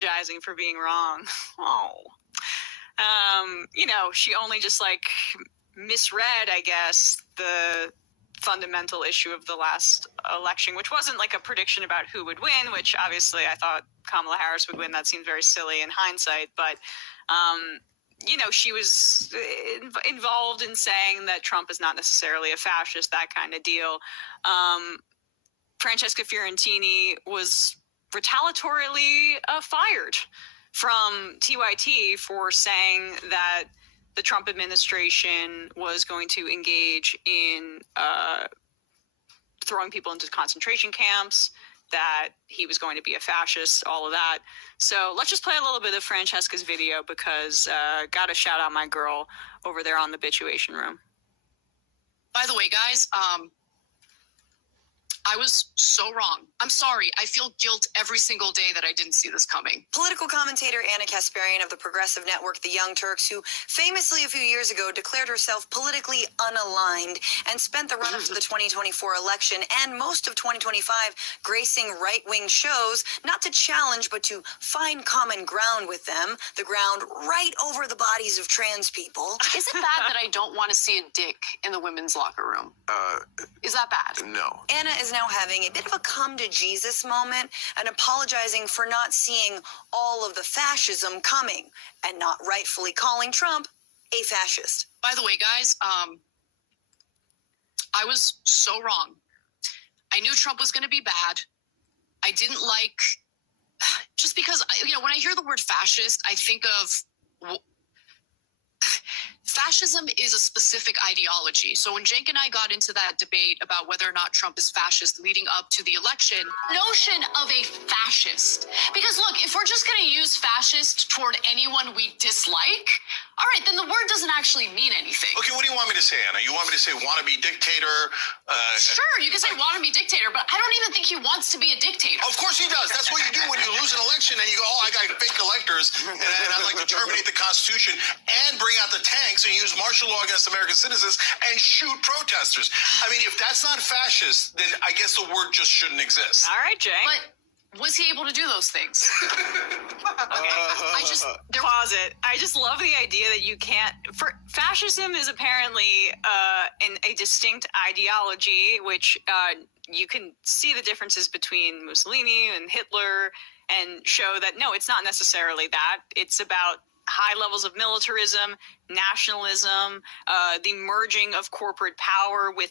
apologizing for being wrong. Oh. She only just misread, I guess, the fundamental issue of the last election, which wasn't like a prediction about who would win, which obviously I thought Kamala Harris would win. That seems very silly in hindsight, but she was involved in saying that Trump is not necessarily a fascist, that kind of deal. Francesca Fiorentini was retaliatorily fired from TYT for saying that the Trump administration was going to engage in throwing people into concentration camps, that he was going to be a fascist, all of that. So let's just play a little bit of Francesca's video because gotta shout out my girl over there on the Bitchuation Room. By the way, guys, I was so wrong. I'm sorry. I feel guilt every single day that I didn't see this coming. Political commentator Anna Kasparian of the progressive network The Young Turks, who famously a few years ago declared herself politically unaligned and spent the run-up to the 2024 election and most of 2025 gracing right-wing shows, not to challenge but to find common ground with them, the ground right over the bodies of trans people. Is it bad that I don't want to see a dick in the women's locker room? Is that bad? No. Anna is now having a bit of a come to Jesus moment and apologizing for not seeing all of the fascism coming and not rightfully calling Trump a fascist. By the way, guys, I was so wrong. I knew Trump was going to be bad. I didn't like, just because, when I hear the word fascist, I think of fascism is a specific ideology. So when Cenk and I got into that debate about whether or not Trump is fascist leading up to the election, notion of a fascist. Because look, if we're just going to use fascist toward anyone we dislike, all right, then the word doesn't actually mean anything. Okay, what do you want me to say, Anna? You want me to say wannabe dictator? Sure, you can say wannabe dictator, but I don't even think he wants to be a dictator. Of course he does. That's what you do when you lose an election and you go, oh, I got fake electors and I'd like to terminate the Constitution and bring out the tanks and use martial law against American citizens and shoot protesters. I mean, if that's not fascist, then I guess the word just shouldn't exist. All right, Jay. But was he able to do those things? Pause it. I just love the idea that you can't. Fascism is apparently a distinct ideology, which you can see the differences between Mussolini and Hitler, and show that no, it's not necessarily that. It's about high levels of militarism, nationalism, the merging of corporate power with